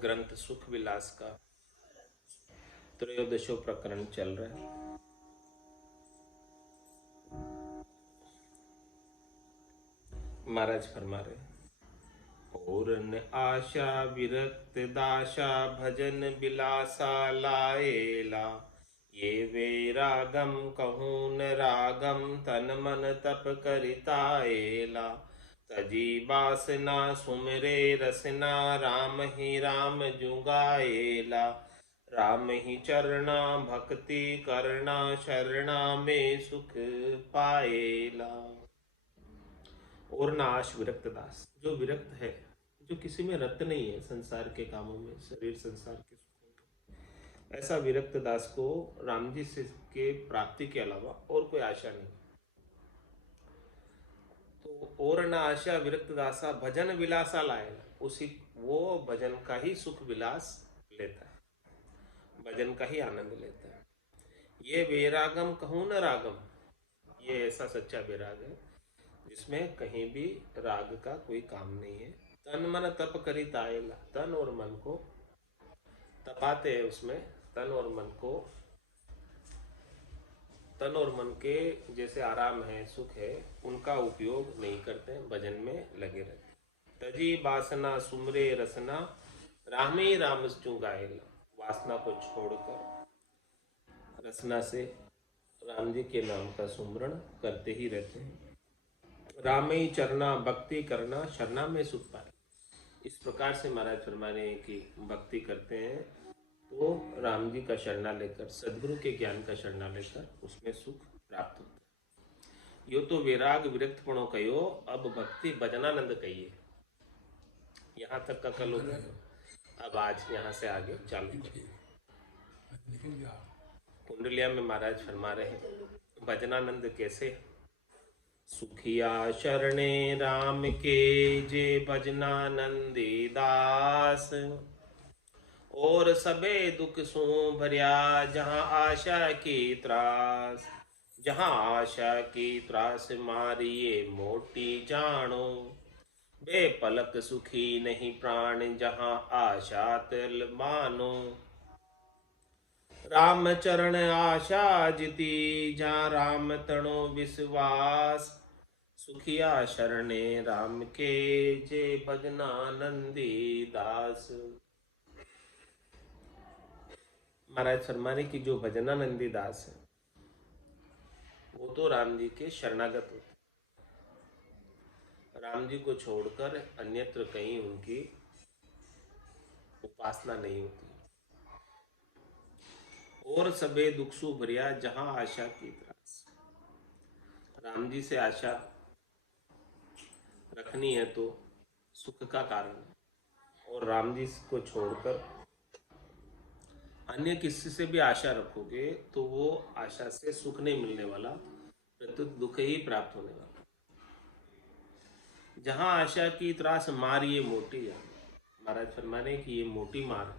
ग्रंथ सुख विलास का त्रयोदशो प्रकरण चल रहा है। महाराज फरमा रहे, और न आशा विरक्त दाशा भजन बिलासा लाएला, ये वे रागम कहूँ न रागम तन मन तप करिताएला, तजी बासना सुमरे रसना राम ही राम जुगाएला, राम ही चरना भक्ति करना शरणा में सुख पाएला। और नाश विरक्त दास, जो विरक्त है, जो किसी में रत नहीं है, संसार के कामों में, शरीर संसार के सुखों में, ऐसा विरक्त दास को राम जी से के प्राप्ति के अलावा और कोई आशा नहीं। तो और न आशा विरक्त दासा भजन विलासा लाएगा, उसी वो भजन का ही सुख विलास लेता है, भजन का ही आनंद लेता है। ये वैरागम कहूँ न रागम, ये ऐसा सच्चा वैराग है जिसमें कहीं भी राग का कोई काम नहीं है। तन मन तप करी ताएला, तन और मन को तपाते हैं, उसमें तन और मन को, तन और मन के जैसे आराम है, सुख है, उनका उपयोग नहीं करते, भजन में लगे रहते। तजी वासना सुमरे रसना रामे राम चुंगाएला, वासना को छोड़कर रसना से राम जी के नाम का सुमरण करते ही रहते हैं। राम ही चरना भक्ति करना शरणा में सुख पाए। इस प्रकार से महाराज फरमाने की भक्ति करते हैं तो राम जी का शरणा लेकर, सदगुरु के ज्ञान का शरणा लेकर उसमें सुख प्राप्त होता है। यो तो वैराग विरक्तपणों कहो, अब भक्ति भजनानंद कहिए। यहाँ तक का कल हो गया, अब आज यहाँ से आगे चालू करिए। कुंडलिया में महाराज फरमा रहे हैं भजनानंद कैसे। सुखिया शरणे राम के जे भजनानंदी दास, और सबे दुख सो भरिया जहाँ आशा की त्रास, जहाँ आशा की त्रास मारिए मोटी जानो, बेपलक सुखी नहीं प्राण जहाँ आशा तिल मानो, राम चरण आशा जिती जहाँ राम तणो विश्वास, सुखिया शरणे राम के जे भजनानंदी दास। महाराज फरमाने की जो भजनानंदी दास है वो तो राम जी के शरणागत होते, राम जी को छोड़कर अन्यत्र कहीं उनकी उपासना नहीं होती। और सबे दुख सु भरिया जहां आशा की त्रास, राम जी से आशा रखनी है तो सुख का कारण है, और राम जी को छोड़कर अन्य किसी से भी आशा रखोगे तो वो आशा से सुख नहीं मिलने वाला, प्रत्युत दुख ही प्राप्त होने वाला। जहां आशा की त्रास मार ये मोटी है, महाराज फरमाने की ये मोटी मार,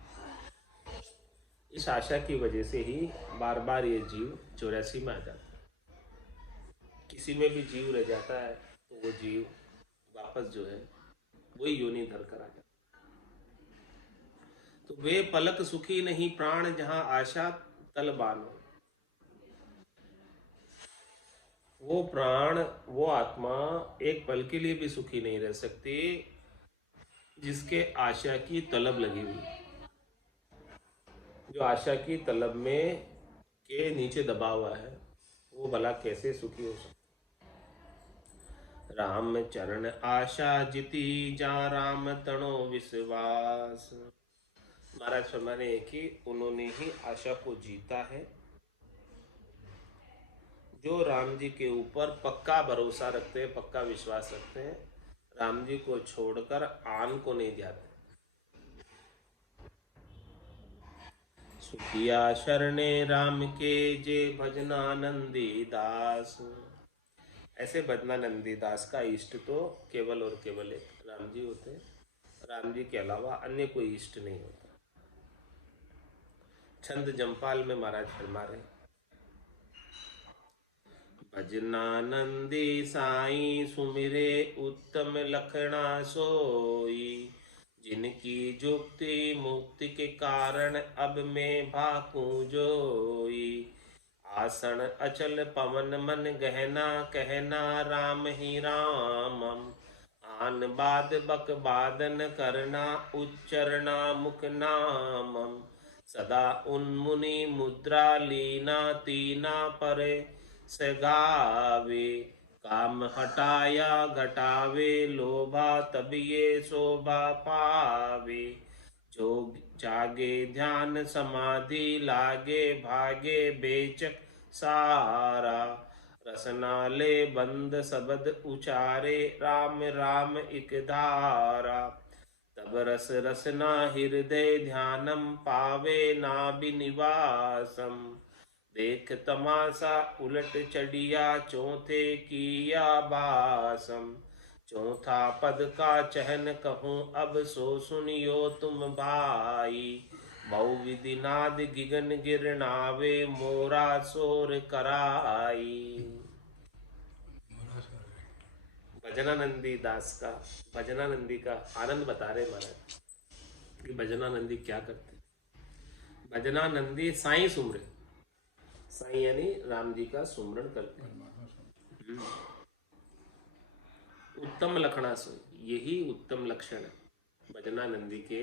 इस आशा की वजह से ही बार बार ये जीव 84 में आ जाता है। किसी में भी जीव रह जाता है तो वो जीव वापस जो है वही योनि धर कर आ जाता है। तो वे पलक सुखी नहीं प्राण जहां आशा तल बानो, वो प्राण, वो आत्मा एक पल के लिए भी सुखी नहीं रह सकती जिसके आशा की तलब लगी हुई, जो आशा की तलब में के नीचे दबा हुआ है, वो भला कैसे सुखी हो सकता। राम चरण आशा जिती जा राम तणो विश्वास, महाराज फरमाने कि उन्होंने ही आशा को जीता है, जो राम जी के ऊपर पक्का भरोसा रखते हैं, पक्का विश्वास रखते हैं, राम जी को छोड़कर आन को नहीं जाते। सुखिया शरणे राम के जे भजनानंदी दास, ऐसे भजनानंदी दास का इष्ट तो केवल और केवल एक राम जी होते हैं, राम जी के अलावा अन्य कोई इष्ट नहीं होता। छंद जमपाल में महाराज फरमा रहे, भजनानंदी साई सुमिरे उत्तम लखना सोई, जिनकी जुक्ति मुक्ति के कारण अब मैं भाकूं जोई। आसन अचल पवन मन गहना कहना राम ही रामम। आन बाद बक बादन करना उच्चरना मुख नामम। सदा उन्मुनि मुद्रा लीना तीना परे सगावे। काम हटाया घटावे लोभा तब ये शोभा पावे। जो जागे ध्यान समाधि लागे भागे बेचक सारा। रसना ले बंद शब्द उचारे राम राम एक धारा। तब रस रसना हृदय ध्यानम पावे नाभिनिवासम। देख तमाशा उलट चढ़िया चौथे किया भासम। चौथा पद का चहन कहूँ अब सो सुनियो तुम भाई। बहुविधि नाद गिगन गिरनावे मोरा शोर कराई। भजनानंदी दास का भजनानंदी का आनंद बता रहे महाराज कि भजनानंदी क्या करते। भजनानंदी साईं सुमरे, साईं यानी राम जी का सुमरण करते हैं। उत्तम लक्षणा सो, यही उत्तम लक्षण है। भजनानंदी के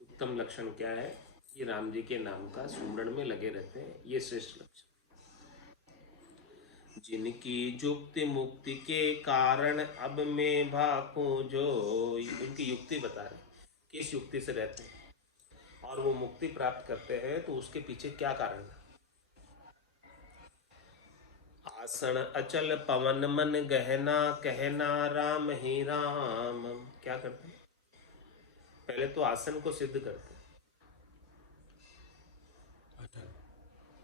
उत्तम लक्षण क्या है? ये राम जी के नाम का सुमरण में लगे रहते हैं, ये श्रेष्ठ लक्षण। जिनकी जुक्ति मुक्ति के कारण अब मैं भाकूं जो, उनकी युक्ति बता रहे किस युक्ति से रहते हैं और वो मुक्ति प्राप्त करते हैं, तो उसके पीछे क्या कारण है। आसन अचल पवन मन गहना कहना राम ही राम। क्या करते हैं? पहले तो आसन को सिद्ध करते हैं।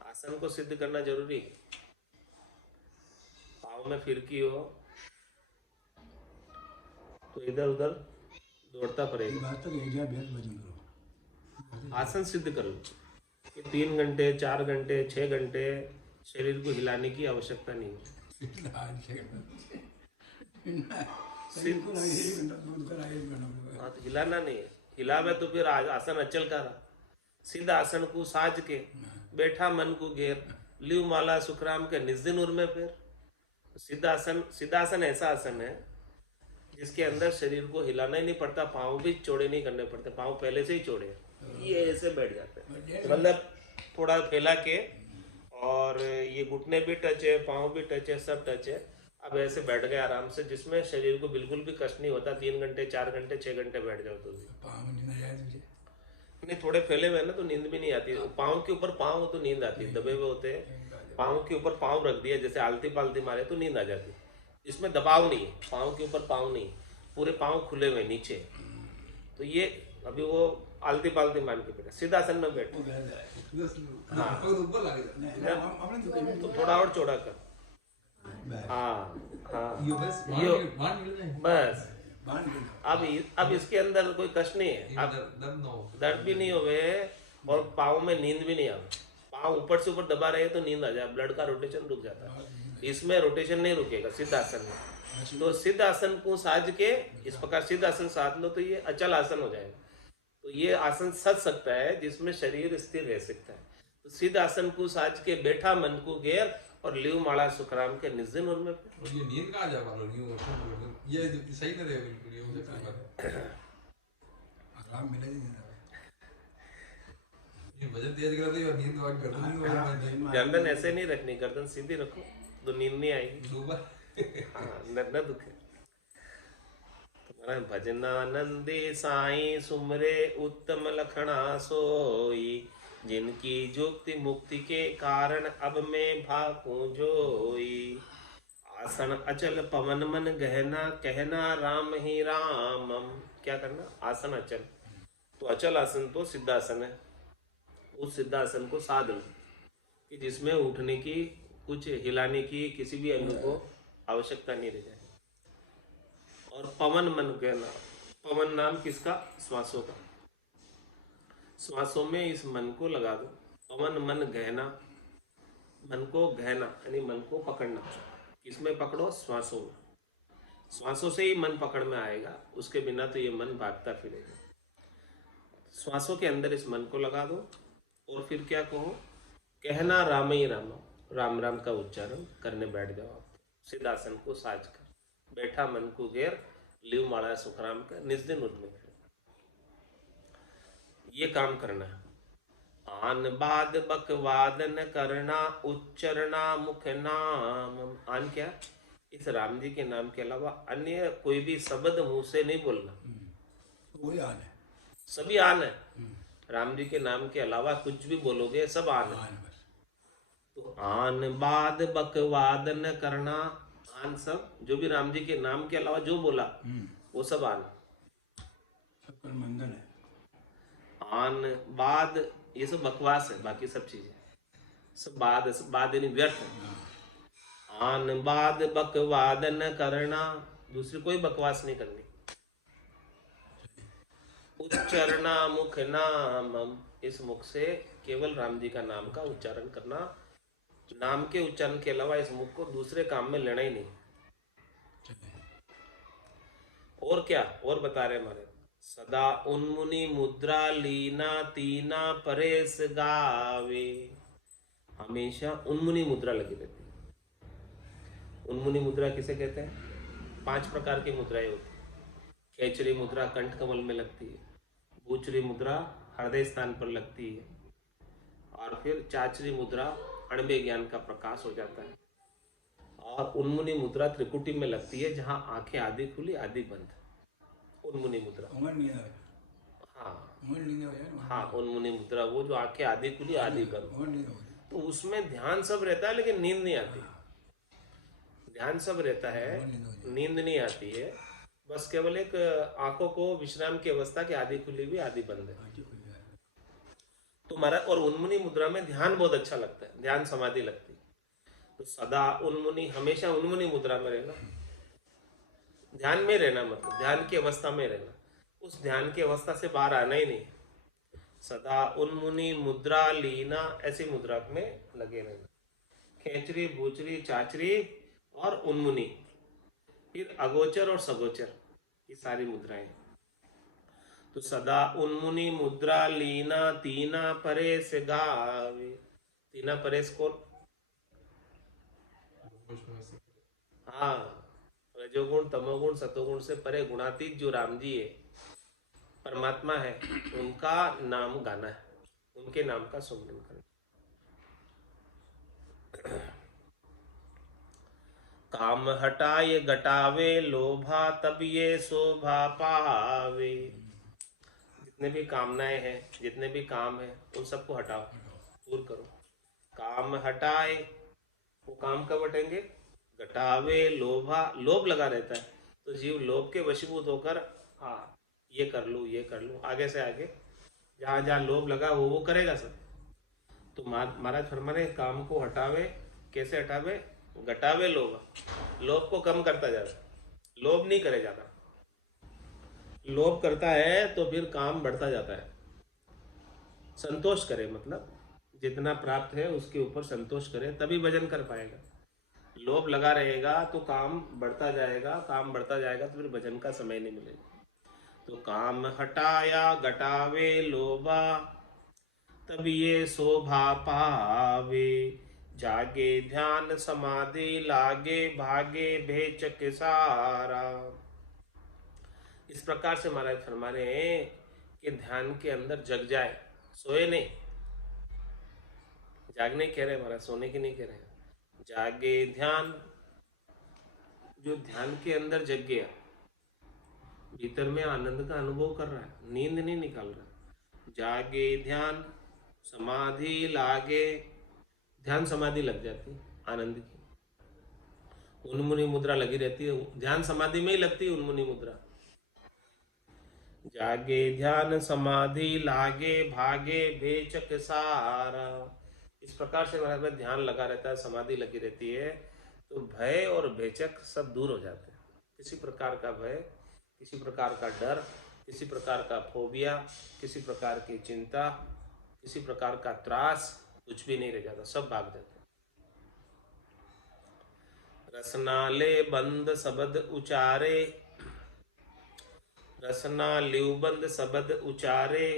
आसन को सिद्ध करना जरूरी है। पाँव में फिरकी हो तो इधर उधर दौड़ता पड़ेगा। आसन सिद्ध करो कि 3 घंटे 4 घंटे 6 घंटे शरीर को हिलाने की आवश्यकता नहीं है। हाँ, तो हिलाना नहीं है। हिलावे तो फिर आसन अचल का रहा। सिद्ध आसन को साज के बैठा मन को घेर लिव माला सुखराम के निज दिन उर में। फिर सिद्धासन ऐसा आसन है जिसके अंदर शरीर को हिलाना ही नहीं पड़ता, पाँव भी चौड़े नहीं करने पड़ते, पाँव पहले से ही चौड़े हैं, ये ऐसे बैठ जाते हैं। मतलब थोड़ा फैला के, और ये घुटने भी टच है, पाँव भी टच है, सब टच है। अब ऐसे बैठ गए आराम से, जिसमें शरीर को बिल्कुल भी कष्ट नहीं होता। 3 घंटे 4 घंटे 6 घंटे बैठ जाओ तो नहीं, थोड़े फैले हुए ना तो नींद भी नहीं आती। पाँव के ऊपर पाँव तो नींद आती है, दबे हुए होते हैं। पाँव के ऊपर पाँव रख दिया जैसे आलती पालती मारे तो नींद आ जाती। इसमें दबाव नहीं है, पाँव के ऊपर पाँव नहीं, पूरे पाँव खुले हुए नीचे। तो ये अभी वो आलती पालती मान के बैठे, सिद्धासन में बैठे। हाँ, तो थोड़ा और चौड़ा कर। हाँ हाँ, यो बस। अब इसके अंदर कोई कष्ट नहीं है, अब दर्द भी नहीं होवे और पाँव में नींद भी नहीं आवे। पाँव ऊपर से ऊपर दबा रहे तो नींद आ जाए, ब्लड का रोटेशन रुक जाता है। इसमें रोटेशन नहीं रुकेगा सिद्ध आसन में। तो सिद्ध आसन को साज के इस प्रकार सिद्ध आसन साध लो तो ये अचल आसन हो जाएगा। तो ये आसन सज सकता है जिसमें शरीर स्थिर रह सकता है। तो सिद्ध आसन को साज के बैठा मन को घेर और लिव माला सुखराम के निज दिन उनमें। ये नींद कहाँ जा वाला ये सही नहीं रहे बिल्कुल। आराम मिले नहीं ये वजन तेज कर दे और नींद वाक कर दो। गर्दन ऐसे नहीं रखनी, गर्दन सीधी रखो तो नींद नहीं आएगी। हाँ, न दुखे। तुम्हारा भजनानंदी साईं सुमरे उत्तम लखना सोई। जिनकी जुक्ति मुक्ति के कारण अब मैं भाकूं जोई। आसन अचल पवन मन गहना कहना राम ही रामम। क्या करना? आसन अचल, तो अचल आसन तो सिद्धासन है। उस सिद्धासन को साध लो कि जिसमें उठने की, कुछ हिलाने की किसी भी अंग को आवश्यकता नहीं रह जाए। और पवन मन कहना, पवन नाम किसका? श्वासों का। श्वासों में इस मन को लगा दो। पवन मन गहना, मन को गहना यानी मन को पकड़ना। किसमें पकड़ो? श्वासों में। श्वासों से ही मन पकड़ में आएगा, उसके बिना तो ये मन भागता फिरेगा। श्वासों के अंदर इस मन को लगा दो और फिर क्या कहो, कहना राम ही राम, राम राम का उच्चारण करने बैठ जाओ आप। सिद्धासन को साज कर बैठा मन को घेर, लिव माला सुखराम का निज दिन उर्मित। ये काम करना है। आन बाद बकवाद न करना, उच्चरणा मुख नाम। आन क्या, इस राम जी के नाम के अलावा अन्य कोई भी शब्द मुंह से नहीं बोलना। वही आन है। सभी आन है। राम जी के नाम के अलावा कुछ भी बोलोगे सब आन है। आन है बस। तो आन बाद बकवाद न करना, आन सब जो भी राम जी के नाम के अलावा जो बोला वो सब आन। सबका मंदन है। आन बाद ये सब बकवास है, बाकी सब चीजें सब बाद यानी व्यर्थ है। आन बाद बकवाद न करना, दूसरी कोई बकवास नहीं करनी। उच्चरणा मुख नाम, इस मुख से केवल राम जी का नाम का उच्चारण करना। नाम के उच्चारण के अलावा इस मुख को दूसरे काम में लेना ही नहीं। और क्या, और बता रहे हमारे, सदा उन्मुनि मुद्रा लीना तीना परेश गावे। हमेशा उन्मुनि मुद्रा लगी रहती है। उन्मुनि मुद्रा किसे कहते हैं? 5 प्रकार की मुद्राएं होती है। खेचरी मुद्रा कंठ कमल में लगती है, बूचरी मुद्रा हृदय स्थान पर लगती है, और फिर चाचरी मुद्रा अणबे ज्ञान का प्रकाश हो जाता है, और उन्मुनि मुद्रा त्रिकुटी में लगती है जहां आंखें आधी खुली आधी बंद। उन्मुनि मुद्रा, उमर नहीं है। हाँ उमर नहीं है। हाँ, उन्मुनि मुद्रा वो जो आंखें आधी खुली आधी बंद। उमर नहीं है। तो उसमें ध्यान सब रहता है लेकिन नींद नहीं आती। ध्यान सब रहता है, नींद नहीं आती है, बस केवल एक आंखों को विश्राम की अवस्था की आधी खुली हुई आधी बंद है। तो महाराज, और उन्मुनि मुद्रा में ध्यान बहुत अच्छा लगता है, ध्यान समाधि लगती है। तो सदा उन्मुनि, हमेशा उन्मुनि मुद्रा में रहना, ध्यान में रहना, मतलब ध्यान की अवस्था में रहना, उस ध्यान की अवस्था से बाहर आना ही नहीं। सदा उन्मुनि मुद्रा लीना, ऐसी मुद्रा में लगे रहना। खेचरी, भूचरी, चाचरी और उन्मुनि, फिर अगोचर और सगोचर, ये सारी मुद्राएं। तो सदा उन्मुनि मुद्रा लीना तीना परेश गावे। तीना परेश कौन? हाँ, रजोगुण तमोगुण सतोगुण से परे गुणातीत जो राम जी है, परमात्मा है, उनका नाम गाना है, उनके नाम का सुमरन करना। काम हटाए घटावे लोभा, तब ये शोभा पावे। जितने भी कामनाएं हैं, जितने भी काम है, उन सबको हटाओ, दूर करो। काम हटाए, वो काम कब हटेंगे? घटावे लोभा, लोभ लगा रहता है तो जीव लोभ के वशीभूत होकर, हाँ ये कर लूँ ये कर लूँ, आगे से आगे जहाँ जहाँ लोभ लगा वो करेगा सब। तो महाराज फरमा रहे काम को हटावे, कैसे हटावे? घटावे लोभ, लोभ को कम करता जाता, लोभ नहीं करे जाता। लोभ करता है तो फिर काम बढ़ता जाता है। संतोष करे, मतलब जितना प्राप्त है उसके ऊपर संतोष करे, तभी भजन कर पाएगा। लोभ लगा रहेगा तो काम बढ़ता जाएगा, काम बढ़ता जाएगा तो फिर भजन का समय नहीं मिलेगा। तो काम हटाया घटावे लोभा, तब ये शोभा पावे। जागे ध्यान समाधि लागे, भागे भेचक सारा। इस प्रकार से महाराज फरमा रहे हैं कि ध्यान के अंदर जग जाए, सोए नहीं। जागने कह रहे महाराज, सोने की नहीं कह रहे। जागे ध्यान, जो ध्यान के अंदर जग गया, भीतर में आनंद का अनुभव कर रहा है, नींद नहीं निकाल रहा। जागे ध्यान समाधि लागे, ध्यान समाधि लग जाती है आनंद की। उन्मुनि मुद्रा लगी रहती है, ध्यान समाधि में ही लगती है उन्मुनि मुद्रा। जागे ध्यान समाधि लागे, भागे भेचक सारा। इस प्रकार से हमारे में ध्यान लगा रहता है, समाधि लगी रहती है, तो भय और भेचक सब दूर हो जाते हैं। किसी प्रकार का भय, किसी प्रकार का डर, किसी प्रकार का फोबिया, किसी प्रकार की चिंता, किसी प्रकार का त्रास, कुछ भी नहीं रह जाता, सब भाग जाते हैं। रसनाले बंद शब्द उचारे, रसना लिवबंद शब्द उचारे,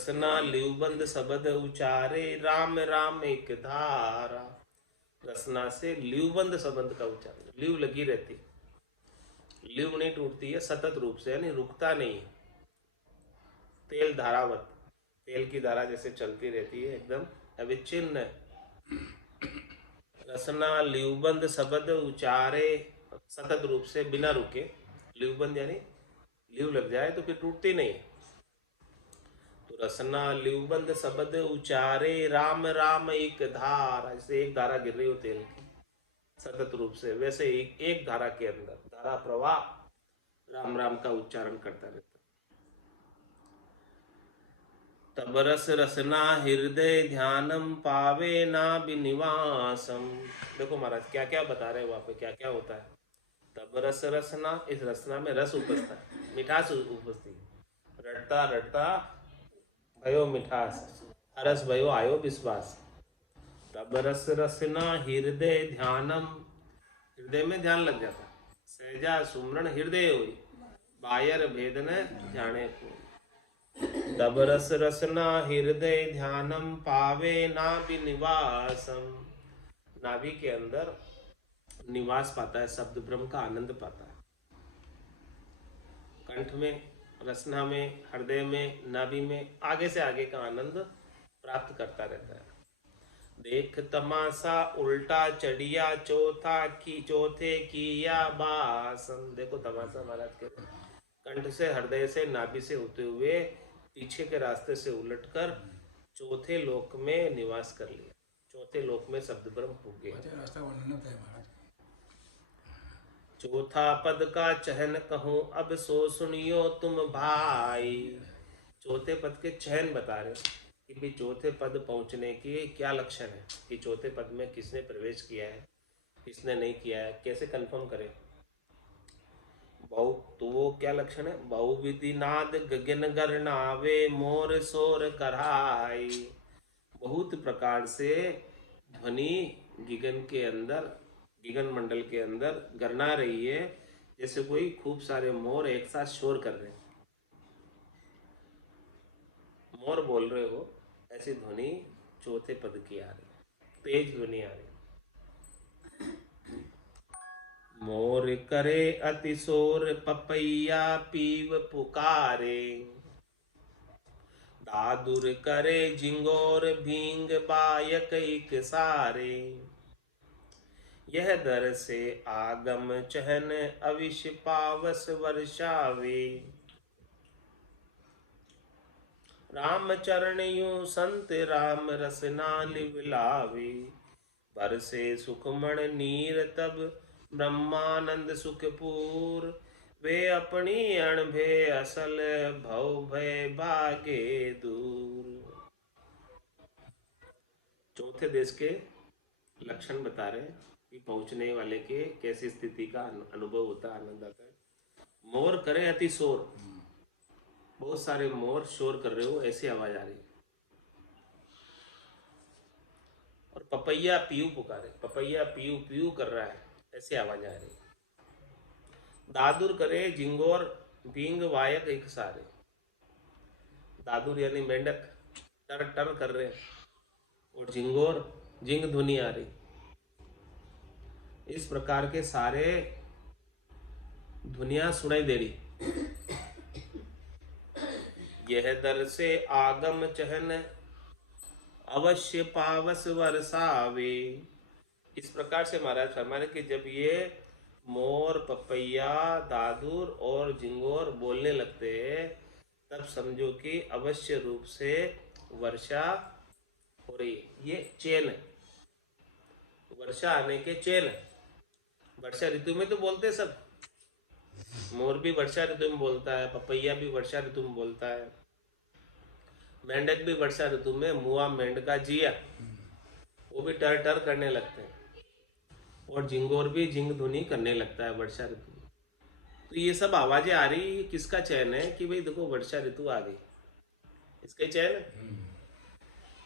रसना लिवबंद शब्द उचारे, राम राम एक धारा। रसना से लिवबंद शब्द का उच्चारण, लिव लगी रहती, लिव नहीं टूटती है सतत रूप से, यानी रुकता नहीं है। तेल धारावत, तेल की धारा जैसे चलती रहती है, एकदम अविच्छिन्न। रसना लिवबंद शब्द उचारे, सतत रूप से बिना रुके। लिवबंद यानी लिव लग जाए तो फिर टूटती नहीं। तो रसना लिवबंद शब्द उचारे, राम राम एक धारा, जैसे एक धारा गिर रही हो तेल की सतत रूप से, वैसे एक धारा के अंदर धारा प्रवाह राम राम का उच्चारण करता रहता। तब रस रसना हृदय ध्यानम, पावे ना बिनिवासम। देखो महाराज क्या क्या बता रहे हैं वहां पे, क्या क्या होता है। तब रस रसना, इस रसना में रस उपजता है, मिठास उपजती है। रटता रटता भयो मिठास, हरस भयो आयो विश्वास। तब रस रसना हृदय ध्यानम, हृदय में ध्यान लग जाता। सहजा सुमरण हृदय हुई, बायर भेदन जाने को। तब रस रसना हृदय ध्यानम, पावे नाभि निवासम। नाभि के अंदर निवास पाता है, शब्द ब्रह्म का आनंद पाता है। कंठ में, रसना में, हृदय में, नाभि में आगे से आगे का आनंद प्राप्त करता रहता है। देख तमाशा उल्टा चढ़िया, चौथे किया बासन। देखो तमाशा महाराज के कंठ से, हृदय से, नाभि से होते हुए पीछे के रास्ते से उलटकर चौथे लोक में निवास कर लिया, चौथे लोक में शब्द ब्रह्म हो गए। रास्ता वर्णन होता है महाराज। चौथा पद का चहन कहूं, अब सो सुनियो तुम भाई। चौथे पद के चहन बता रहे कि भाई चौथे पद पहुंचने के क्या लक्षण है, कि चौथे पद में किसने प्रवेश किया है, किसने नहीं किया है, कैसे कंफर्म करें। बहु, तो वो क्या लक्षण है। बहुविधि नाद गगन गरनावे, मोर शोर कराई। बहुत प्रकार से ध्वनि गिगन के अंदर, गिगन मंडल के अंदर गरना रही है, जैसे कोई खूब सारे मोर एक साथ शोर कर रहे हैं। मोर बोल रहे हो ऐसी ध्वनि चौथे पद की आ रही, तेज ध्वनि आ रही। मोर करे अतिशोर, पपैया पीव पुकारे। दादुर करे जिंगोर, भींग बायक एक सारे। यह दर से आगम चहन, अविश पावस वर्षावे। राम चरण यूं संत, राम रसना लिवलावे। बरसे सुखमण नीर, तब ब्रह्मानंद सुखपूर। वे अपनी अणभे असल, भव भय भागे दूर। चौथे देश के लक्षण बता रहे हैं कि पहुंचने वाले के कैसी स्थिति का अनुभव होता है, आनंद आता है। मोर करे अति शोर, बहुत सारे मोर शोर कर रहे हो ऐसी आवाज आ रही है। और पपैया पीयू पुकारे, पपैया पीयू पीयू कर रहा है ऐसी आवाज आ रही। दादुर करे जिंगोर, भींग वायक एक सारे। दादुर यानी मेंढक टर टर कर रहे हैं, और जिंगोर जिंग ध्वनि आ रही। इस प्रकार के सारे ध्वनियां सुनाई दे रही। यह दर से आगम चहन, अवश्य पावस वर्षावे। इस प्रकार से महाराज फरमाने कि जब ये मोर, पपैया, दादुर और जिंगोर बोलने लगते हैं, तब समझो कि अवश्य रूप से वर्षा हो रही है। ये चैन है, वर्षा आने के चैन है। वर्षा ऋतु में तो बोलते सब, मोर भी वर्षा ऋतु में बोलता है, पपैया भी वर्षा ऋतु में बोलता है, मेंढक भी वर्षा ऋतु में मुआ मेंढका जिया वो भी टर टर करने लगते हैं, और जिंगोर भी जिंग ध्वनि करने लगता है वर्षा ऋतु में। तो ये सब आवाजें आ रही, किसका चयन है कि भाई देखो वर्षा ऋतु आ गई, इसका चयन है।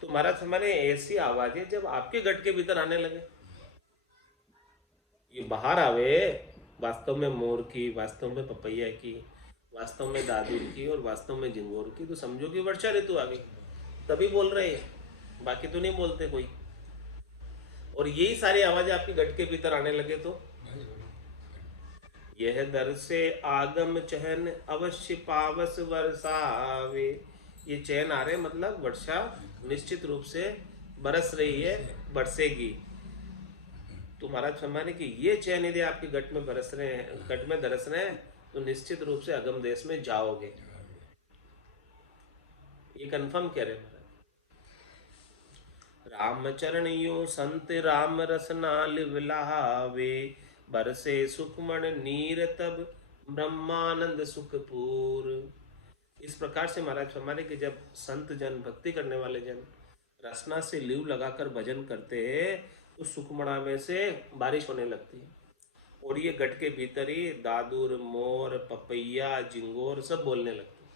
तो महाराज हमारे ऐसी आवाजें जब आपके गट के भीतर आने लगे, ये बाहर आवे, वास्तव में मोर की, वास्तव में पपैया की, वास्तव में दादुर की और वास्तव में जिंगोर की, तो समझो कि वर्षा ऋतु आ गई, तभी बोल रहे हैं, बाकी तो नहीं बोलते कोई। और यही सारी आवाजें आपके गट के भीतर आने लगे तो यह दर से आगम चहन अवश्य पावस वर्षावे, ये चैन आ रहे मतलब वर्षा निश्चित रूप से बरस रही है, बरसेगी। तो महाराज फरमा रहे कि ये चैन यदि आपके गट में बरस रहे हैं, गट में दरस रहे हैं, तो निश्चित रूप से अगम देश में जाओगे, ये कंफर्म कह रहे हैं महाराज। रामचरण यो संत राम रसना लिवलावे, बरसे सुखमण नीर तब ब्रह्मानंद सुखपूर। इस प्रकार से महाराज फरमाने कि जब संत जन, भक्ति करने वाले जन रसना से लीव लगाकर भजन करते हैं, तो सुखमणा में से बारिश होने लगती है। और ये गट के भीतर ही दादुर, मोर, पपैया, जिंगोर सब बोलने लगते हैं।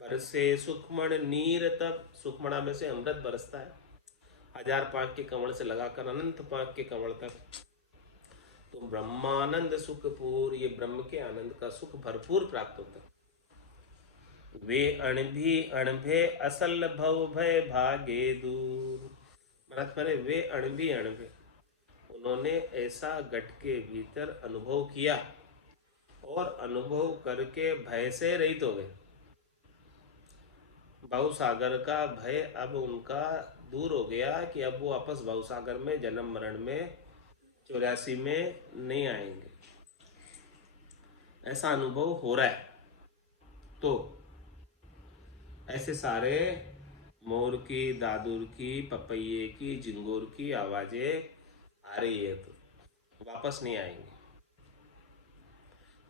बरसे सुखमण नीर तब, सुखमणा में से अमृत बरसता है, 1000 पांख के कमल से लगाकर अनंत पांख के कमल तक। तो ब्रह्मानंद सुखपूर, ये ब्रह्म के आनंद का सुख भरपूर प्राप्त होता है। वे अणभी अणभे असल भव भय भागे दूर। महाराज मारे वे अणभी अणभे, उन्होंने ऐसा गट के भीतर अनुभव किया और अनुभव करके भय से रहित हो गए। भवसागर का भय अब उनका दूर हो गया कि अब वो वापस भवसागर में जन्म मरण में 84 में नहीं आएंगे, ऐसा अनुभव हो रहा है। तो ऐसे सारे मोर की, दादुर की, पपैये की, जिंगोर की आवाजें आ रही है, तो वापस नहीं आएंगे।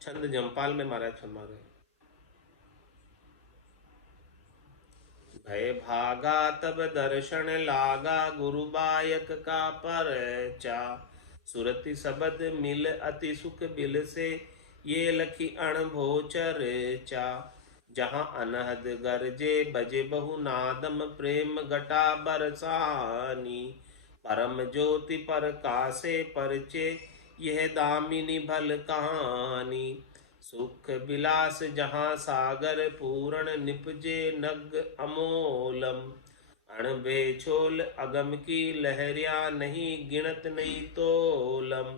छंद जमपाल में महाराज फरमा रहे, भय भागा तब दर्शन लागा, गुरु बायक का परचा, सुरति सबद मिल अति सुख बिल से, ये लखी अणभोचर चा, जहाँ अनहद गरजे बजे बहु नादम, प्रेम घटा बरसानी, परम ज्योति पर कासे परचे, यह दामिनी भल कहानी, सुख विलास जहाँ सागर पूर्ण, निपजे नग अमोलम, अणबे छोल अगम की लहरिया, नहीं गिनत नहीं तोलम,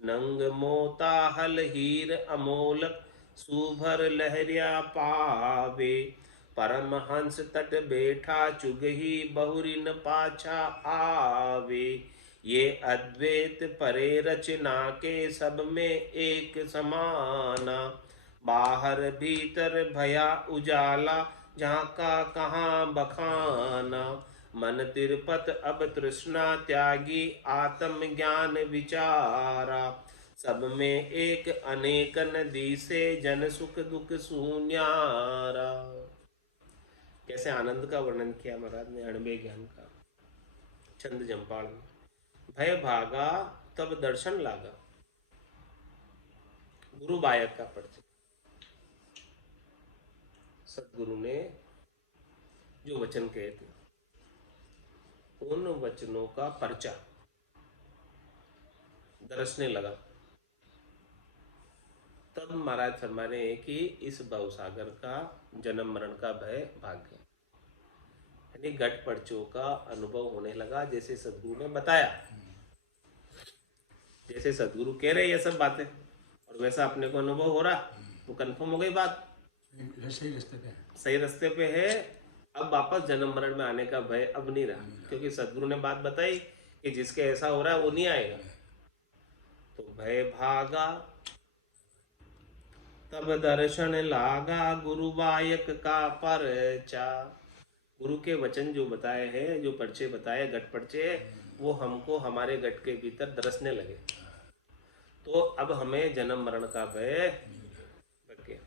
नंग मोता हल हीर अमोलक, सुभर लहरिया पावे, परम हंस तट बैठा चुगही, बहुरिन पाछा आवे, ये अद्वैत परे रचना के, सब में एक समाना, बाहर भीतर भया उजाला, जहाँ का कहाँ बखाना, मन तिरपत अब तृष्णा त्यागी, आत्म ज्ञान विचारा, सब में एक अनेक नदी से, जन सुख दुख शून्यारा। कैसे आनंद का वर्णन किया महाराज ने अणबे ज्ञान का छंद जमपाल में। भय भागा तब दर्शन लागा, गुरु बायक का परिचय, सदगुरु ने जो वचन कहे थे, उन वचनों का पर्चा दरसने लगा। तब महाराज फरमा रहे हैं कि इस भवसागर का, जन्म मरण का भय भाग गया, यानी घट पर्चों का अनुभव होने लगा, जैसे सदगुरु ने बताया, जैसे सदगुरु कह रहे ये सब बातें और वैसा अपने को अनुभव हो रहा, तो कंफर्म हो गई बात, सही रास्ते पे है। सही रास्ते पे है। अब वापस जन्म मरण में आने का भय अब नहीं रहा, क्योंकि सदगुरु ने बात बताई कि जिसके ऐसा हो रहा है वो नहीं आएगा। तो भय भागा तब दर्शन लागा, गुरु बायक का परचा, गुरु के वचन जो बताए हैं, जो पर्चे बताए, गट पर्चे, वो हमको हमारे गट के भीतर दरसने लगे, तो अब हमें जन्म मरण का भय भग गया।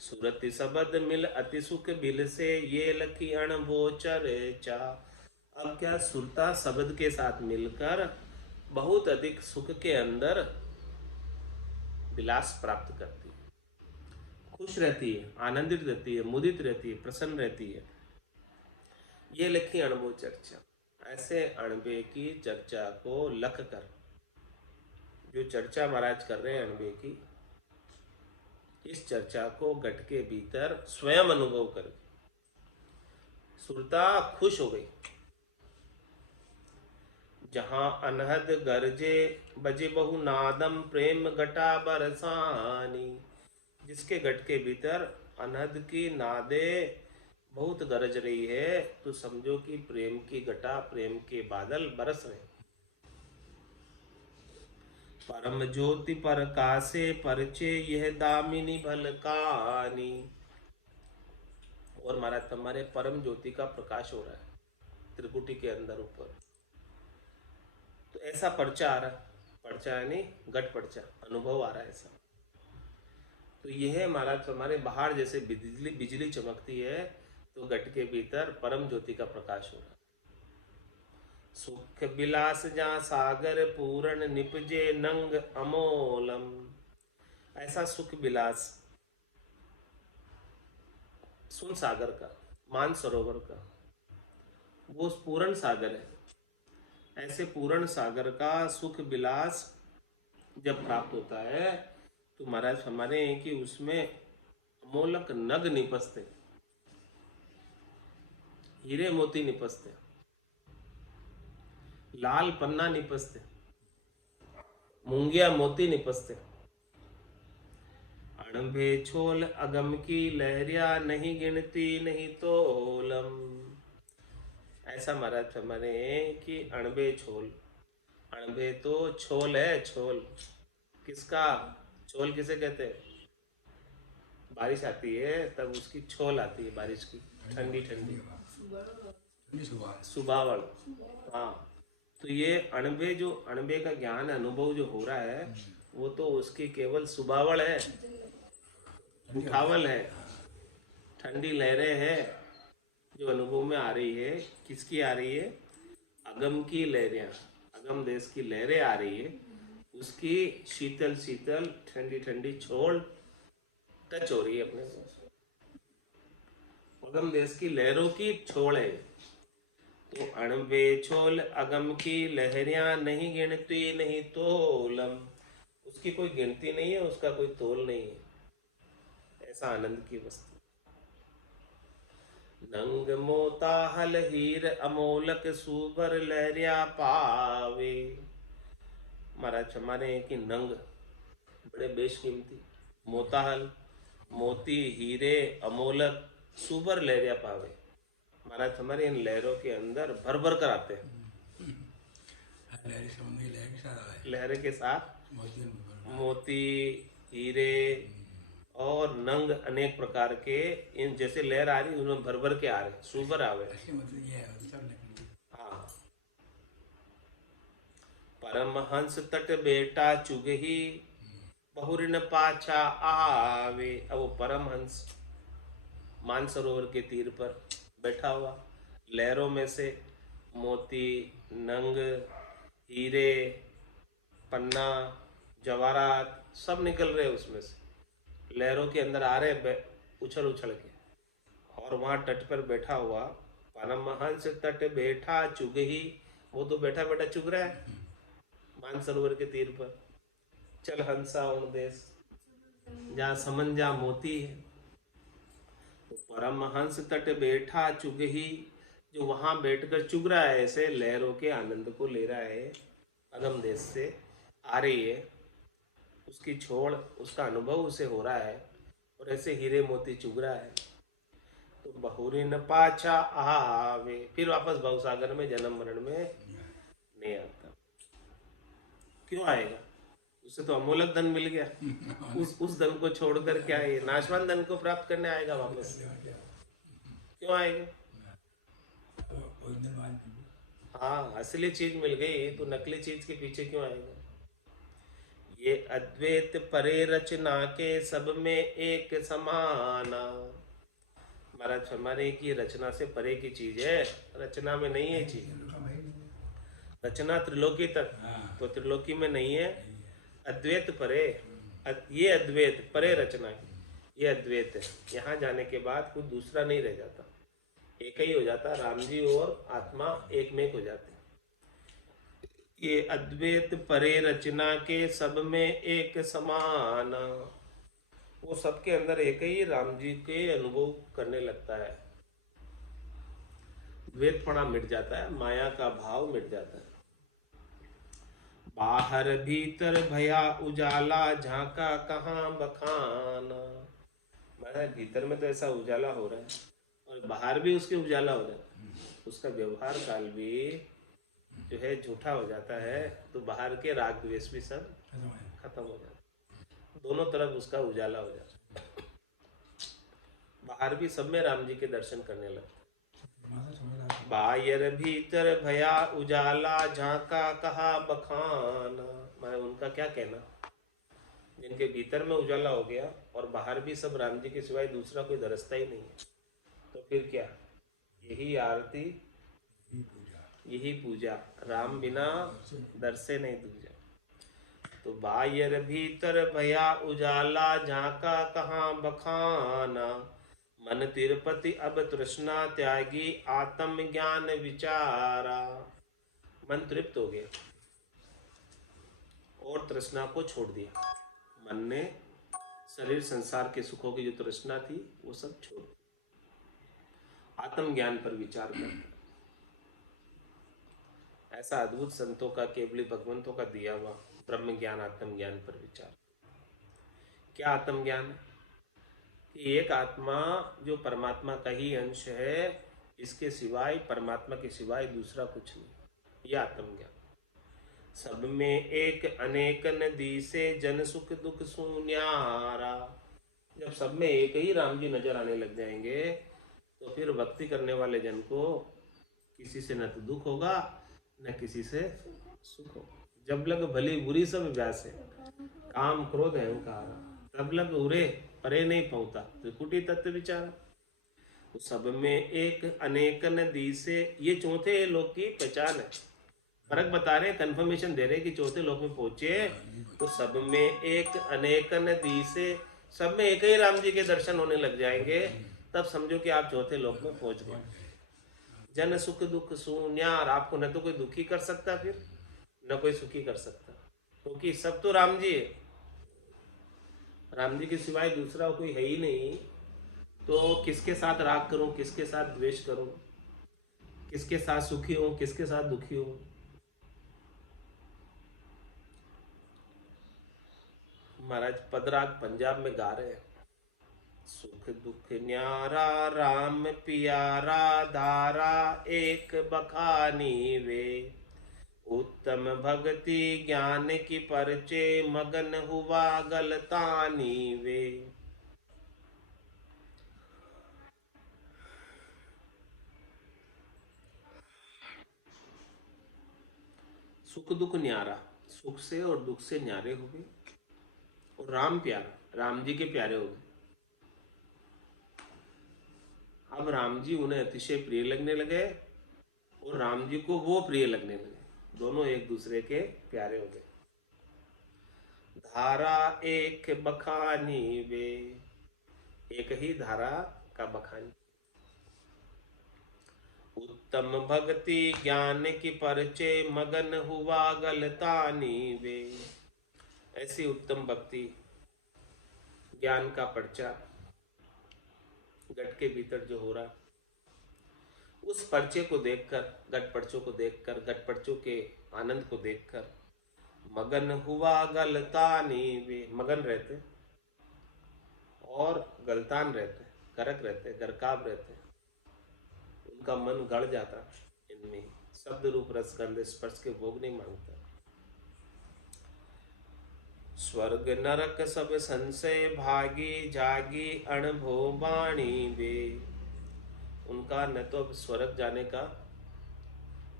सुरति सबद मिल अति सुख बिल से, ये लखी अणभोचर चा। अब क्या सुरता शब्द के साथ मिलकर बहुत अधिक सुख के अंदर विलास प्राप्त करती है, खुश रहती है, आनंदित रहती है, मुदित रहती है, प्रसन्न रहती है। ये लिखी अणबो चर्चा, ऐसे अणबे की चर्चा को लख कर, जो चर्चा महाराज कर रहे हैं अणबे की, इस चर्चा को घट के भीतर स्वयं अनुभव करके सुरता खुश हो गई। जहां अनहद गरजे बजे बहु नादम प्रेम घटा बरसानी। जिसके घट के भीतर अनहद की नादे बहुत गरज रही है, तो समझो कि प्रेम की घटा, प्रेम के बादल बरस रहे। परम ज्योति प्रकाशे परचे यह दामिनी भलकानी। और महाराज हमारे परम ज्योति का प्रकाश हो रहा है त्रिकुटी के अंदर ऊपर। तो ऐसा पर्चा आ रहा है, पर्चा यानी घट पर्चा, अनुभव आ रहा है ऐसा। तो यह महाराज हमारे बाहर जैसे बिजली बिजली चमकती है, तो घट के भीतर परम ज्योति का प्रकाश हो रहा है। सुख विलास जहाँ सागर पूर्ण निपजे नंग अमोलम। ऐसा सुख विलास सुन सागर का, मान सरोवर का, वो पूर्ण सागर है। ऐसे पूर्ण सागर का सुख विलास जब प्राप्त होता है, तो महाराज हमारे हैं कि उसमें अमोलक नग निपसते, हीरे मोती निपसते, लाल पन्ना निपसते, मूंगिया मोती निपसते। अणभे छोल अगम की लहरिया नहीं गिनती नहीं तोलम। ऐसा महाराज हमारे कि अणबे छोल, अणबे तो छोल है, छोल किसका, छोल किसे कहते हैं? बारिश आती है तब उसकी छोल आती है, बारिश की ठंडी ठंडी सुबावड़। हाँ, तो ये अणबे, जो अणबे का ज्ञान अनुभव जो हो रहा है, वो तो उसकी केवल सुबावड़ है, उठावल है, ठंडी लहरें हैं जो अनुभव में आ रही है। किसकी आ रही है? अगम की लहरें, अगम देश की लहरें आ रही है, उसकी शीतल शीतल ठंडी ठंडी छोड़ टच हो रही है अपने को। अगम देश की लहरों की छोड़ है। तो अणबे छोल अगम की लहरियां नहीं गिनती नहीं तोलम। उसकी कोई गिनती नहीं है, उसका कोई तोल नहीं है। ऐसा आनंद की वस्तु। नंग मोता हल हीर अमोलक सुबर लहरिया पावे। महाराज हमारे हैं कि नंग बड़े बेशकीमती, मोताहल मोती हीरे अमोलक सुबर लहरिया पावे। महाराज हमारे इन लहरों के अंदर भर भर कर आते हैं। लहरें के साथ मोती हाँ। हीरे और नंग अनेक प्रकार के, इन जैसे लहर आ रही उनमें भर भर के आ रहे, सुबर आवे। हाँ, परमहंस तट बेटा चुगही बहुरिन पाछा आवे। अब वो परमहंस मानसरोवर के तीर पर बैठा हुआ, लहरों में से मोती, नंग, हीरे, पन्ना, जवाहरात सब निकल रहे उसमें से, लहरों के अंदर आ रहे उछल उछल के। और वहां तट पर बैठा हुआ परमहंस तट बैठा चुगही, वो तो बैठा बैठा चुग रहा है मानसरोवर के तीर पर। चल हंसा उन देश जहाँ समन जहाँ मोती है। तो परमहंस तट बैठा चुगही, जो वहां बैठकर चुग रहा है, ऐसे लहरों के आनंद को ले रहा है, अगम देश से आ रही है, उसकी छोड़, उसका अनुभव उसे हो रहा है, और ऐसे हीरे मोती चुग रहा है। तो बहुरिन पाछा आवे, फिर वापस भवसागर में जन्म मरण में नहीं आता। क्यों आएगा? उसे तो अमोलक धन मिल गया। उस धन को छोड़कर क्या ये नाशवान धन को प्राप्त करने आएगा वापस? क्यों आएगा? हाँ, असली चीज मिल गई तो नकली चीज के पीछे क्यों आएगा? ये अद्वैत परे रचना के सब में एक समाना। महाराज हमारे की रचना से परे की चीज है, रचना में नहीं है चीज। रचना त्रिलोकी तक, तो त्रिलोकी में नहीं है। अद्वैत परे, ये अद्वैत परे रचना है, ये अद्वैत है। यहाँ जाने के बाद कुछ दूसरा नहीं रह जाता, एक ही हो जाता। राम जी और आत्मा एक में हो जाते। ये अद्वैत परे रचना के सब में एक समान। वो सबके अंदर एक ही राम जी के अनुभव करने लगता है। द्वैतपणा मिट जाता है, माया का भाव मिट जाता है। बाहर भीतर भया उजाला, झांका कहाँ बखाना। मैं भीतर में तो ऐसा उजाला हो रहा है और बाहर भी उसके उजाला हो जाता है। उसका व्यवहार काल भी जो है झूठा हो जाता है, तो बाहर के राग द्वेष भी सब खत्म हो जाता है, दोनों तरफ उसका उजाला हो जाता है। बाहर भी सब में राम जी के दर्शन करने लगता है। बाहर भीतर भया उजाला, झांका कहा बखाना। मैं उनका क्या कहना, जिनके भीतर में उजाला हो गया और बाहर भी सब राम जी के सिवाय दूसरा कोई दरसता ही नहीं है, तो फिर क्या, यही आरती यही पूजा, राम बिना दरसे नहीं दूजा। तो बाहर भीतर भया उजाला, झांका कहाँ बखाना। मन तिरुपति अब तृष्णा त्यागी, आत्म ज्ञान विचारा। मन तृप्त हो गया और तृष्णा को छोड़ दिया। मन ने शरीर संसार के सुखों की जो तृष्णा थी वो सब छोड़ दी, आत्म ज्ञान पर विचार करता। ऐसा अद्भुत संतों का, केवली भगवंतों का दिया हुआ ब्रह्म ज्ञान, आत्म ज्ञान पर विचार। क्या आत्म ज्ञान है कि एक आत्मा जो परमात्मा का ही अंश है, इसके सिवाय, परमात्मा के सिवाय दूसरा कुछ नहीं। यह आत्म ज्ञान। सब में एक अनेक नदी से, जन सुख दुख सुन्यारा। जब सब में एक ही राम जी नजर आने लग जाएंगे तो फिर भक्ति करने वाले जन को किसी से न तो दुख होगा न किसी से सुख होगा। जब लग भली बुरी सब व्यास है, काम क्रोध अहंकार, तब लग उरे परे नहीं पहुंचा, त्रिकुटी तत्व विचार। तो सब में एक अनेक नदी से, ये चौथे लोक की पहचान है। फर्क बता रहे, कंफर्मेशन दे रहे कि चौथे लोक में पहुंचे तो सब में एक अनेक नदी से, सब में एक ही राम जी के दर्शन होने लग जाएंगे, तब समझो कि आप चौथे लोक में पहुंच गए। जन सुख दुख शून्यार, आपको न तो कोई दुखी कर सकता फिर न कोई सुखी कर सकता, क्योंकि सब तो राम जी है। राम जी के सिवाय दूसरा कोई है ही नहीं, तो किसके साथ राग करूं, किसके साथ द्वेष करूं, किसके साथ सुखी हूं, किसके साथ दुखी हूं। महाराज पदराग पंजाब में गा रहे हैं, सुख दुख न्यारा राम पियारा, धारा एक बखानी वे। उत्तम भक्ति ज्ञान की परचे, मगन हुआ गलतानी वे। सुख दुख न्यारा, सुख से और दुख से न्यारे हो गए, और राम प्यारा, राम जी के प्यारे हो गए। अब राम जी उन्हें अतिशय प्रिय लगने लगे और राम जी को वो प्रिय लगने लगे, दोनों एक दूसरे के प्यारे हो गए। धारा एक बखानी वे, एक ही धारा का बखानी। उत्तम भक्ति ज्ञान की परचे, मगन हुआ गलतानी वे। ऐसी उत्तम भक्ति, ज्ञान का पर्चा गट के भीतर जो हो रहा, उस पर्चे को देखकर, गट पर्चों को देखकर, गट पर्चों के आनंद को देखकर, मगन हुआ गलतानी वे। मगन रहते और गलतान रहते, करक रहते, गरकाब रहते, उनका मन गड़ जाता इनमें, शब्द रूप रस गंध स्पर्श के भोग नहीं मांगता। स्वर्ग नरक सब संशय भागी, जागी अणभो बाणी वे। उनका न तो अब स्वर्ग जाने का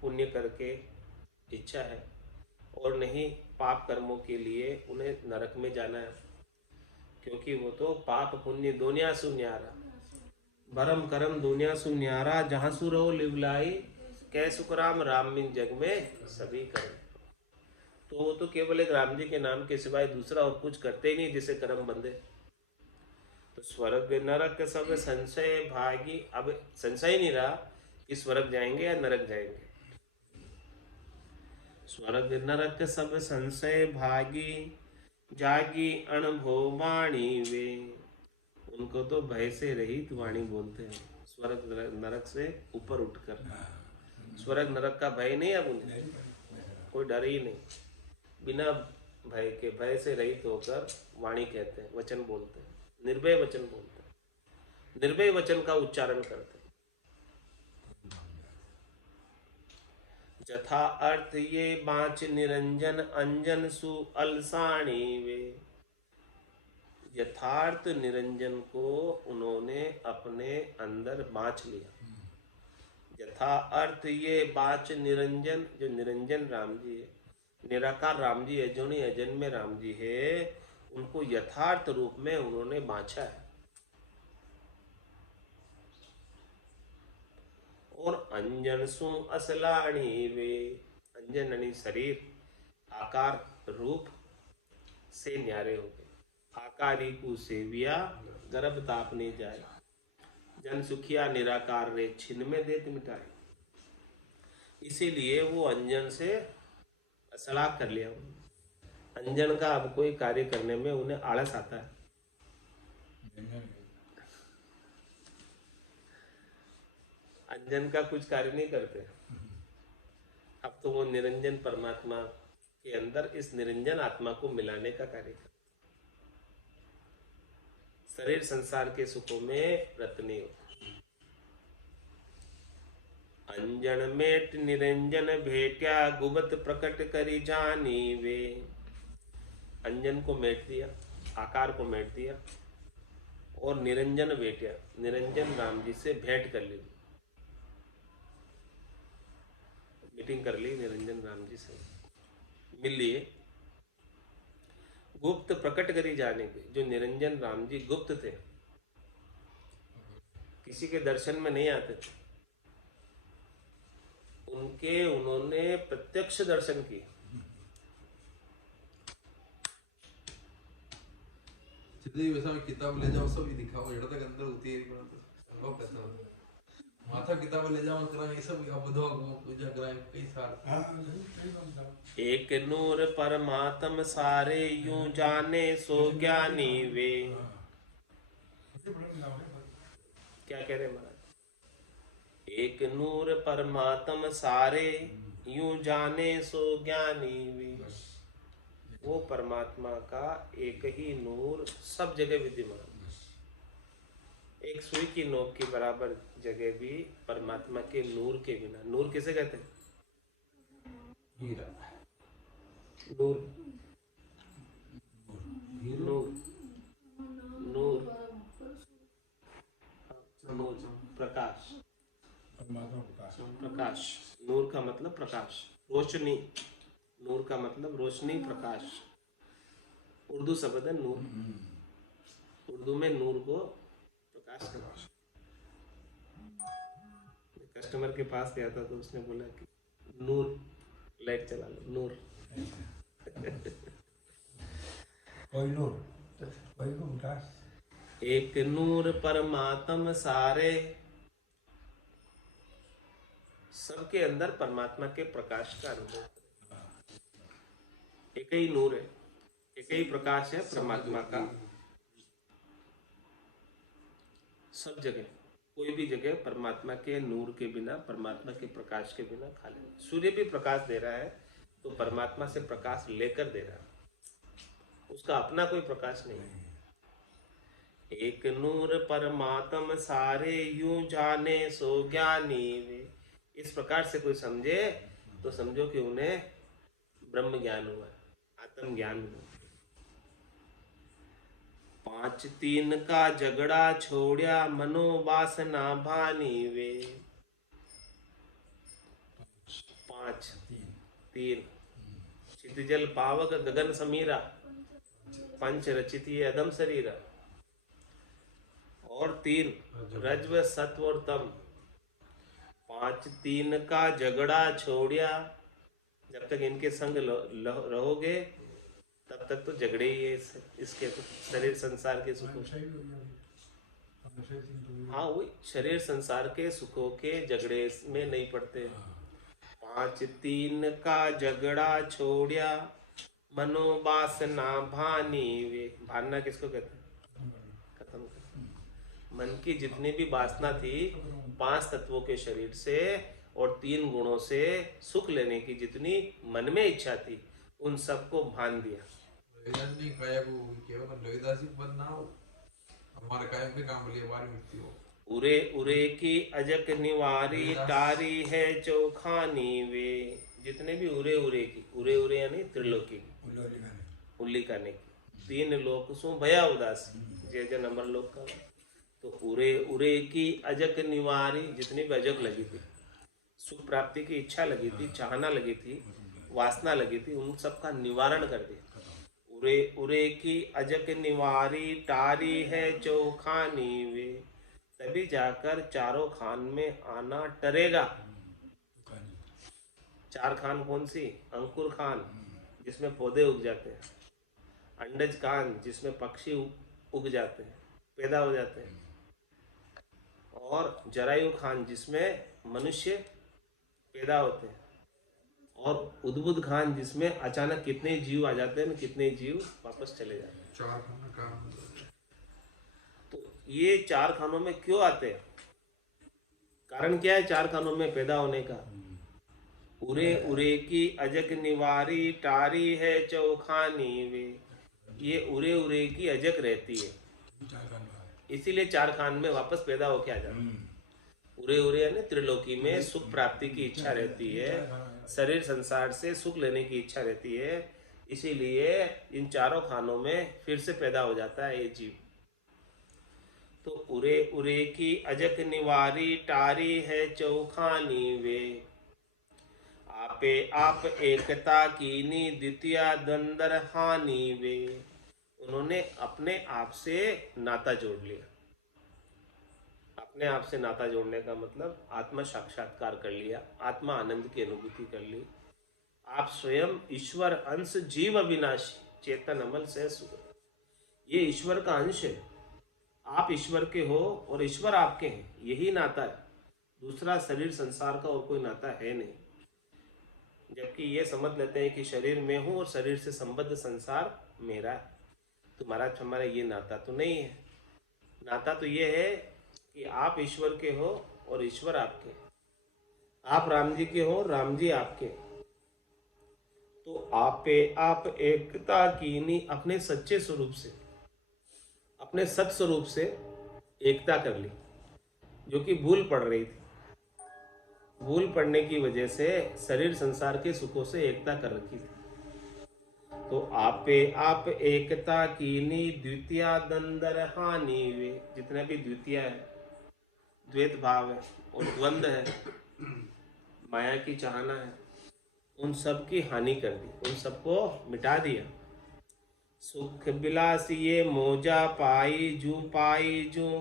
पुण्य करके इच्छा है और नहीं पाप कर्मों के लिए उन्हें नरक में जाना है, क्योंकि वो तो पाप पुण्य दुनिया सुन्यारा, भरम करम दुनिया सुन्यारा, जहाँ सुरो लिवलाई, कै सुखराम राम बिन जग में सभी कर्म। तो वो तो केवल एक राम जी के नाम के सिवाय दूसरा और कुछ करते ही नहीं जिसे कर्म बंधे। तो स्वर्ग नरक सब संशय भागी, अब संशय नहीं रहा कि स्वर्ग जाएंगे या नरक जाएंगे। स्वर्ग नरक सब संशय भागी, जागी अनुभव वाणी वे। उनको तो भय से रहित वाणी बोलते हैं, स्वर्ग नरक से ऊपर उठकर। स्वर्ग नरक का भय नहीं अब उन्हें, कोई डर ही नहीं, बिना भय के, भय से रहित होकर वाणी कहते हैं, वचन बोलते हैं, निर्भय वचन बोलते हैं, निर्भय वचन का उच्चारण करते हैं। जथा अर्थ ये बाँच निरंजन अंजन सु अलसाणी वे। यथार्थ निरंजन को उन्होंने अपने अंदर बाँच लिया। यथा अर्थ ये बाँच निरंजन, जो निरंजन राम जी है, निराकार राम जी है, जो नहीं अजन्मे राम जी है, उनको यथार्थ रूप में उन्होंने बाँछा है। और अंजन सु असलाणी वे। अंजन यानी शरीर, आकार, रूप से न्यारे हो गए। आकारी को सेविया गर्भ तापने जाए। जन सुखिया निराकार रे छिन में देत मिटाए। इसीलिए वो अंजन से असला कर लिया। अंजन का अब कोई कार्य करने में उन्हें आलस आता है। अंजन का कुछ कार्य नहीं करते। अब तो वो निरंजन परमात्मा के अंदर इस निरंजन आत्मा को मिलाने का कार्य करते। शरीर संसार के सुखों में रत नहीं होता। अंजन मेट निरंजन भेट्या गुबत प्रकट करी जानी वे। अंजन को मेट दिया, आकार को मेट दिया, और निरंजन भेट्या, निरंजन राम जी से भेंट कर ली, मीटिंग कर ली, निरंजन राम जी से मिल लिए। गुप्त प्रकट करी जाने के, जो निरंजन राम जी गुप्त थे, किसी के दर्शन में नहीं आते थे, उनके उन्होंने प्रत्यक्ष दर्शन किए। जितनी वैसा में किताब ले जाओ सब ही दिखाओ, जड़ा तक अंदर होती है संभव कैसा होता है। माथा किताब ले जाओ करा ये सब अब दो पूजा कराए कई साल। एक नूर परमात्म सारे यूं जाने सो ज्ञानी वे। क्या कह रहे महाराज? एक नूर परमात्म सारे यूं जाने सो ज्ञानी वे। वो परमात्मा का एक ही नूर सब जगह विद्यमान। एक सुई की नोक के बराबर जगह भी परमात्मा के नूर के बिना, नूर किसे कहते हैं? हीरा, नूर, नूर, नूर, नूर, प्रकाश, परमात्मा प्रकाश। प्रकाश। नूर का मतलब प्रकाश, रोशनी। नूर का मतलब रोशनी, प्रकाश। उर्दू शब्द है नूर। उर्दू में नूर को प्रकाश कहते हैं। कस्टमर के पास गया था तो उसने बोला कि नूर लाइट चला लो, नूर। कोई नूर, कोई को प्रकाश। एक नूर परमात्म सारे, सबके अंदर परमात्मा के प्रकाश का अनुभव। एक ही नूर है, एक ही प्रकाश है परमात्मा का। सब जगह, कोई भी जगह परमात्मा के नूर के बिना, परमात्मा के प्रकाश के बिना खाली। सूर्य भी प्रकाश दे रहा है तो परमात्मा से प्रकाश लेकर दे रहा है, उसका अपना कोई प्रकाश नहीं है। एक नूर परमात्म सारे यूं जाने सो ज्ञानी वे। इस प्रकार से कोई समझे तो समझो कि उन्हें ब्रह्म ज्ञान हुआ, आत्म ज्ञान हुआ। 5 3 का झगड़ा छोड़िया मनोवासना भानी वे। 5 3 क्षितिजल पावक गगन समीरा, पंच रचित अदम शरीरा। और 3 रज्व सत्व और तम। 5 3 का झगड़ा छोड़िया। जब तक इनके संग रहोगे तब तक तो झगड़े ही है इसके तो शरीर संसार के सुखों। हाँ, वही शरीर संसार के सुखों के झगड़े में नहीं पड़ते। 5 3 का झगड़ा छोड़िया मनोवासना भानी वे। भानना किसको कहते हैं? खत्म कर। मन की जितनी भी वासना थी 5 तत्वों के शरीर से और 3 गुणों से सुख लेने की जितनी मन में इच्छा थी उन सबको भान दिया। रविदास ने काया को केवल रविदास ही बनना हो, हमारे कायम के काम लिए बारी मिलती हो। उरे उरे की अजक निवारी टारी है चौखानी वे। जितने भी उरे उरे की, उरे उरे यानी त्रिलोकी की, उल्लोली गाने उल्ली करने की, 3 लोक सु भया उदास, जय जय नंबर लोक का। तो उरे उरे की अजक निवारी, जितनी भी अजक लगी थी, सुख प्राप्ति की इच्छा लगी थी, चाहना लगी थी, वासना लगी थी, उन सब का निवारण कर दिया। उरे उरे की अजक निवारी टारी है चौखानी वे। तभी जाकर चारों खान में आना टरेगा। दुकानी 4 खान कौन सी? अंकुर खान जिसमें पौधे उग जाते हैं, अंडज खान जिसमें पक्षी उग जाते हैं, पैदा हो जाते हैं, और जरायु खान जिसमें मनुष्य पैदा होते हैं, और उद्बुद्ध खान जिसमें अचानक कितने जीव आ जाते हैं, कितने जीव वापस चले जाते हैं। 4 खाना काम। तो ये 4 खानों में क्यों आते हैं? कारण क्या है 4 खानों में पैदा होने का? उरे उरे की अजक निवारी टारी है चौखानी वे। ये उरे उरे की अजक रहती है, चार गाने इसीलिए 4 खान में वापस पैदा होके आ जाते हैं। उरे उरे यानी त्रिलोकी में सुख प्राप्ति की इच्छा रहती है, शरीर संसार से सुख लेने की इच्छा रहती है, इसीलिए इन 4 खानों में फिर से पैदा हो जाता है ये जीव। तो उरे उरे की अजक निवारी टारी है चौखानी वे। आपे आप एकता कीनी द्वितीया दंदर हानि वे। उन्होंने अपने आप से नाता जोड़ लिया। अपने आप से नाता जोड़ने का मतलब आत्मा साक्षात्कार कर लिया, आत्मा आनंद की अनुभूति कर ली। आप स्वयं ईश्वर अंश जीव अविनाशी चेतन अमल से सुख। ये ईश्वर का अंश है, आप ईश्वर के हो और ईश्वर आपके हैं, यही नाता है। दूसरा शरीर संसार का और कोई नाता है नहीं। जबकि ये समझ लेते हैं कि शरीर में हूँ और शरीर से संबद्ध संसार मेरा है। तो महाराज हमारा ये नाता तो नहीं है। नाता तो ये है कि आप ईश्वर के हो और ईश्वर आपके, आप राम जी के हो, राम जी आपके। तो आपे आप एकता कीनी, अपने सच्चे स्वरूप से, अपने सत स्वरूप से एकता कर ली, जो कि भूल पड़ रही थी। भूल पड़ने की वजह से शरीर संसार के सुखों से एकता कर रखी थी। तो आपे आप एकता कीनी द्वितीया दंदर हानि वे। जितने भी द्वितीय है, द्वैत भाव है और द्वंद्व है, माया की चाहना है, उन सब की हानि कर दी, उन सबको मिटा दिया। सुख बिलास ये मोजा पाई जू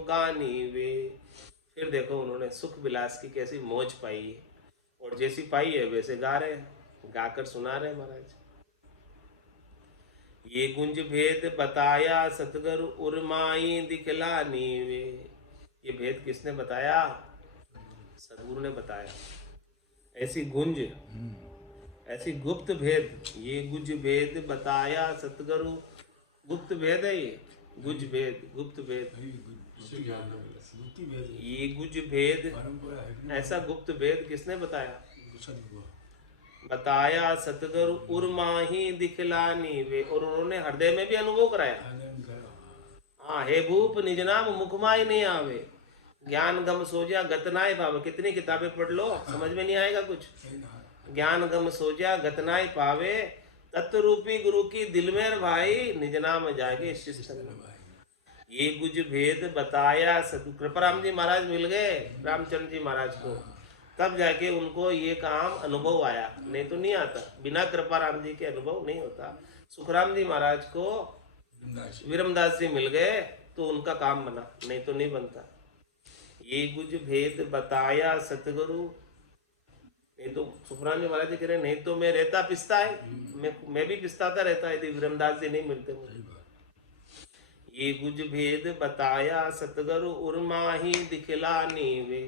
गानी वे। फिर देखो उन्होंने सुख विलास की कैसी मौज पाई है, और जैसी पाई है वैसे गा रहे हैं, गाकर सुना रहे हैं महाराज। ये गुंज भेद बताया सतगुरु उर्माई दिखलानी वे। ये भेद किसने बताया? सतगुरु ने बताया। ऐसी गुंज, ऐसी गुप्त भेद, ये गुंज भेद बताया सतगुरु। गुप्त भेद है ये, गुंज भेद, गुप्त भेद। ये गुज भेद, ऐसा गुप्त भेद किसने बताया? बताया सतगुरु उर्माही दिखलानी वे। और उन्होंने हृदय में भी अनुभव कराया। हाँ, हे भूप निज नाम मुखमाई नहीं आवे, ज्ञान गम सोजा गतनाय पावे। कितनी किताबें पढ़ लो, समझ में नहीं आएगा कुछ। ज्ञान गम सोजा गतनाय पावे, तत्व रूपी गुरु की दिल में भाई, निज नाम जागे शिष्ट। ये गुज भेद बताया कृपाराम जी महाराज मिल गए रामचंद्र जी महाराज को, तब जाके उनको ये काम अनुभव आया, नहीं तो नहीं आता। बिना कृपाराम जी के अनुभव नहीं होता। सुखराम जी महाराज को विरमदास जी मिल गए तो उनका काम बना, नहीं तो नहीं बनता। ये गुज भेद बताया सतगुरु, नहीं तो सुखराम जी महाराज जी कह रहे नहीं तो मैं रहता पिसता है, मैं भी पिसताता रहता यदि विरमदास जी नहीं मिलते मुझे। ये गुज भेद बताया सतगुरु उर्माही दिखलानी वे।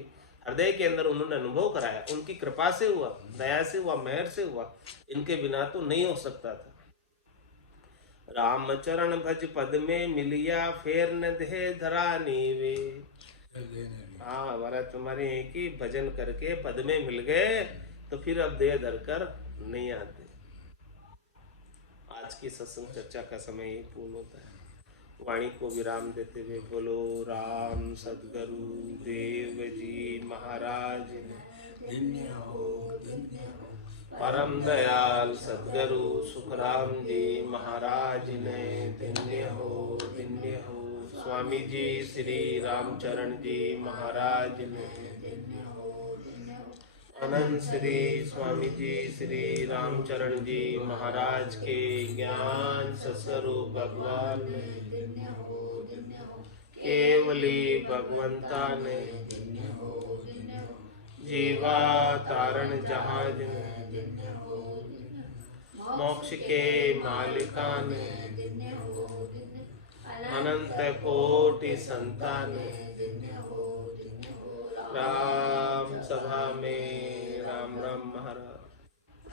हृदय के अंदर उन्होंने अनुभव कराया, उनकी कृपा से हुआ, दया से हुआ, मेहर से हुआ। इनके बिना तो नहीं हो सकता था। राम चरण भज पद में मिलिया, फेर न दे धरा नीवे। हाँ हमारा तुम्हारे हैं कि भजन करके पद में मिल गए तो फिर अब देह धरकर नहीं आते। आज की सत्संग चर्चा का समय ही पूर्ण होता है। वाणी को विराम देते हुए बोलो राम सद्गुरु देव जी महाराज धन्य हो, धन्य हो। परम दयाल सद्गुरु सुखराम जी महाराज ने धन्य हो, धन्य हो। स्वामी जी श्री रामचरण जी महाराज ने धन्य हो, धन्य हो। अनंत श्री स्वामी जी श्री रामचरण जी महाराज के ज्ञान सस्वरूप भगवान ने धन्य हो, धन्य हो। केवली भगवंता ने धन्य हो, धन्य हो। जीवा तारण जहाज ने धन्य हो, धन्य हो। मोक्ष के मालिका ने धन्य हो, धन्य हो। अनंत कोटि संतान ने धन्य हो,